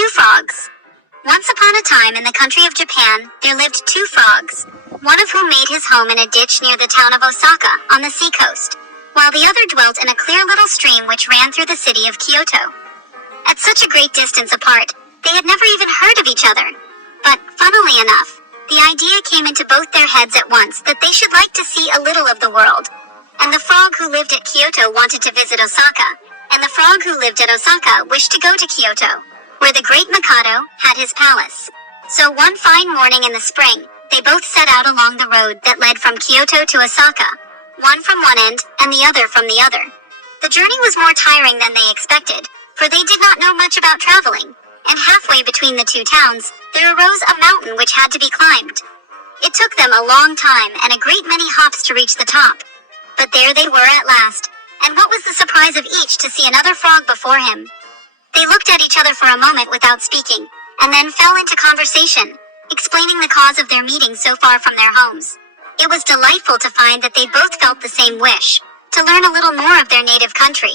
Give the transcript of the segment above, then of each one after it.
Two frogs. Once upon a time in the country of Japan, there lived two frogs, one of whom made his home in a ditch near the town of Osaka on the seacoast, while the other dwelt in a clear little stream which ran through the city of Kyoto. At such a great distance apart, they had never even heard of each other. But, funnily enough, the idea came into both their heads at once that they should like to see a little of the world. And the frog who lived at Kyoto wanted to visit Osaka, and the frog who lived at Osaka wished to go to Kyoto, where the great Mikado had his palace. So one fine morning in the spring, they both set out along the road that led from Kyoto to Osaka, one from one end and the other from the other. The journey was more tiring than they expected, for they did not know much about traveling, and halfway between the two towns, there arose a mountain which had to be climbed. It took them a long time and a great many hops to reach the top. But there they were at last, and what was the surprise of each to see another frog before him. They looked at each other for a moment without speaking, and then fell into conversation, explaining the cause of their meeting so far from their homes. It was delightful to find that they both felt the same wish, to learn a little more of their native country.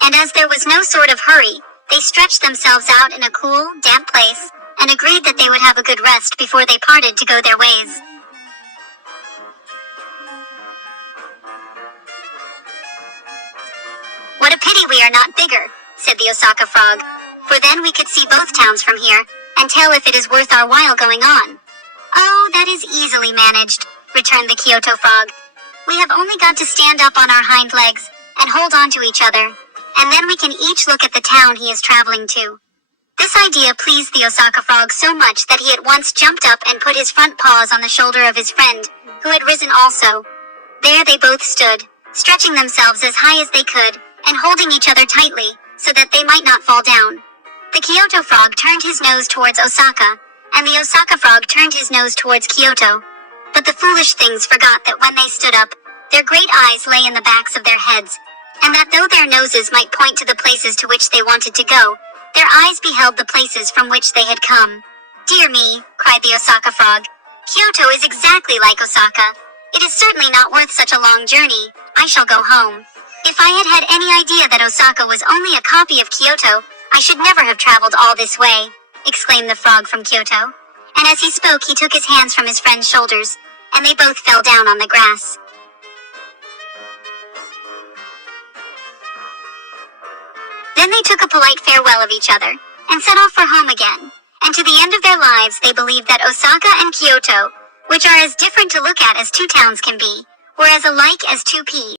And as there was no sort of hurry, they stretched themselves out in a cool, damp place, and agreed that they would have a good rest before they parted to go their ways. "What a pity we are not bigger," said the Osaka frog, "for then we could see both towns from here, and tell if it is worth our while going on." "Oh, that is easily managed," returned the Kyoto frog. "We have only got to stand up on our hind legs, and hold on to each other, and then we can each look at the town he is traveling to." This idea pleased the Osaka frog so much that he at once jumped up and put his front paws on the shoulder of his friend, who had risen also. There they both stood, stretching themselves as high as they could, and holding each other tightly, so that they might not fall down. The Kyoto frog turned his nose towards Osaka, and the Osaka frog turned his nose towards Kyoto. But the foolish things forgot that when they stood up, their great eyes lay in the backs of their heads, and that though their noses might point to the places to which they wanted to go, their eyes beheld the places from which they had come. "Dear me," cried the Osaka frog, "Kyoto is exactly like Osaka. It is certainly not worth such a long journey. I shall go home. If I had had any idea that Osaka was only a copy of Kyoto, I should never have traveled all this way," exclaimed the frog from Kyoto. And as he spoke, he took his hands from his friend's shoulders, and they both fell down on the grass. Then they took a polite farewell of each other, and set off for home again, and to the end of their lives they believed that Osaka and Kyoto, which are as different to look at as two towns can be, were as alike as two peas.